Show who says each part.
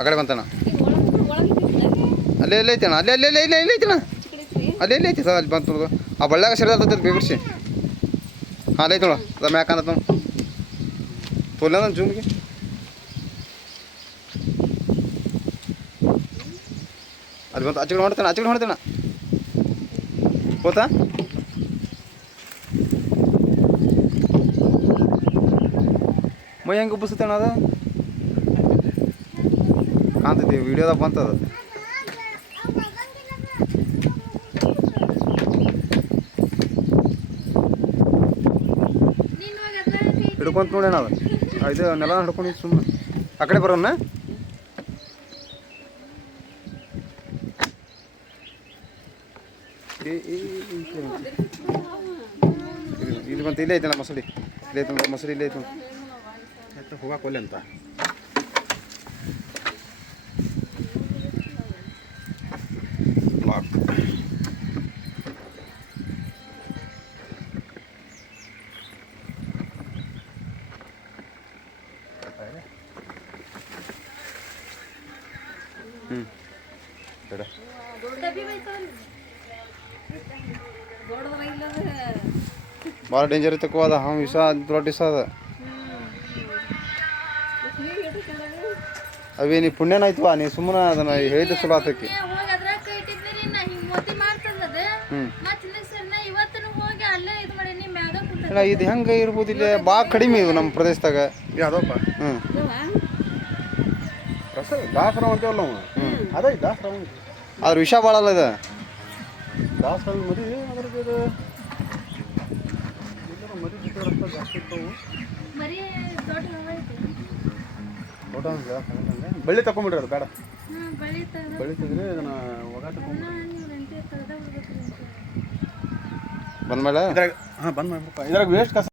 Speaker 1: ಆ ಕಡೆ ಬಂತಣ್ಣ. ಅಲ್ಲೇ ಎಲ್ಲೇ ಐತಣ್ಣ ಅಲ್ಲೇ ಅಲ್ಲೇ ಅಲ್ಲೇ ಇಲ್ಲೇ ಇಲ್ಲೇ ಐತಣ್ಣ. ಅಲ್ಲೇ ಇಲ್ಲೇ ಐತಿ ಸರ್ ಅಲ್ಲಿ ಬಂತು ಆ ಬಳ್ಳಾಗ ಸರಿದಾಗ್ತೈತೆ ಬೇಬಿರ್ಸಿ ಹಾಂ ಅಲ್ಲೇ ನೋಡು. ಅದ ಮ್ಯಾಕ್ ಅನ್ನತ್ತ ತೋಲ್ಲ ಜೂಮ್ಗೆ. ಅಲ್ಲಿ ಬಂತು ಆಚೆ ಕಡೆ ಮಾಡ್ತಾನೆ ಆಚೆ ಕಡೆ ಹೋತಾ ಮೈ ಹೆಂಗೆ ಉಬ್ಬಿಸುತ್ತಣ್ಣ ಅದು? ಕಾಣ್ತೈತಿ ವಿಡಿಯೋದಾಗ ಬಂತದ. ಹಿಡ್ಕೊಂತ ನೋಡೇನ ಅದು. ಆ, ಇದು ನೆಲ ಹಿಡ್ಕೊಂಡು ಸುಮ್ಮನೆ ಆ ಕಡೆ ಬರೋಣ. ಇಲ್ಲಿ ಬಂತು ಇಲ್ಲೇ ಐತಲ್ಲ ಮೊಸಳಿ ಇಲ್ಲೇ ಐತೆ ಮಸಡಿ ಇಲ್ಲೇ ಐತೆ.
Speaker 2: ಹೋಗಕ್ಕೆ ಒಲ್ಲೆ ಅಂತ?
Speaker 3: ಇಲ್ಲದ
Speaker 1: ಭಾಳ ಡೇಂಜರ್ ಐತಕ್ಕೋ ಅದ. ಹಾಂ ವಿಷ ದೊಡ್ಡ ವಿಷ ಅದ.
Speaker 3: ಅವೇನಿ ಇಟ್ಟಕ್ಕಿಲ್ಲ
Speaker 1: ಅವೇ ನೀ ಪುಣ್ಯನಾಯ್ತವಾ? ನೀ ಸುಮ್ಮನೆ ಅದನ್ನ ಹೇಳಿದ ಚಲೋ ಆತೈತಿ
Speaker 4: ಹೋಗಿ ಅದ್ರಾಗ ಕೈ ಇಟ್ಟಿದ್ರಿ ನಾ ಹಿಂಗ್ ಮೋತಿ ಮಾಡ್ತದ
Speaker 1: ಹ್ಞೂ
Speaker 4: ಮತ್ ಇಲ್ಲ ಸರ್ ನಾ ಇವತ್ತನು ಹೋಗಿ ಅಲ್ಲೇ ಇದು ಮಾಡೀನಿ ಮ್ಯಾಗ ಕುಂತ
Speaker 1: ಅಲ್ಲ ಇದು ಹೆಂಗೆ ಇರ್ಬೋದು ಇಲ್ಲಿ ಭಾಳ ಕಡಿಮೆ ಇದು ನಮ್ಮ ಪ್ರದೇಶದಾಗ.
Speaker 2: ಯಾವ್ದಪ್ಪ?
Speaker 1: ಹ್ಞೂ
Speaker 2: ರಸ ದಾಸರಾವ್ ಅಂತೇವಲ್ಲ ನಾವು ಅದೇ ದಾಸರಾವ್
Speaker 1: ಆದ್ರೆ ವಿಷ ಭಾಳ ಅಲ್ಲ ಇದು.
Speaker 2: ದಾಸರಾವ್ ಮರಿ ಅದ್ರದ್ದು ಮರಿ ಜೊತೆ ರಕ್ತ ಜಾಸ್ತಿ ಇರ್ತಾವು.
Speaker 4: ಮರಿ ದೊಡ್ಡ
Speaker 2: ಬೆಳ್ಳಿ ತಕೊಂಬಿಡ್ರಿ ಅದು ಬೇಡ. ಬಳ್ಳಿ ತೆಗೆದ್ರೆ ಇದನ್ನ ಒಗ
Speaker 1: ಬಂದ್ಮೇಲೆ?
Speaker 2: ಇದ್ರಾಗ ಹಾಂ ಬಂದ್ ಮಾಡ್ಬಿಡಪ್ಪ. ಇದ್ರಾಗ ವೇಸ್ಟ್ ಕಸ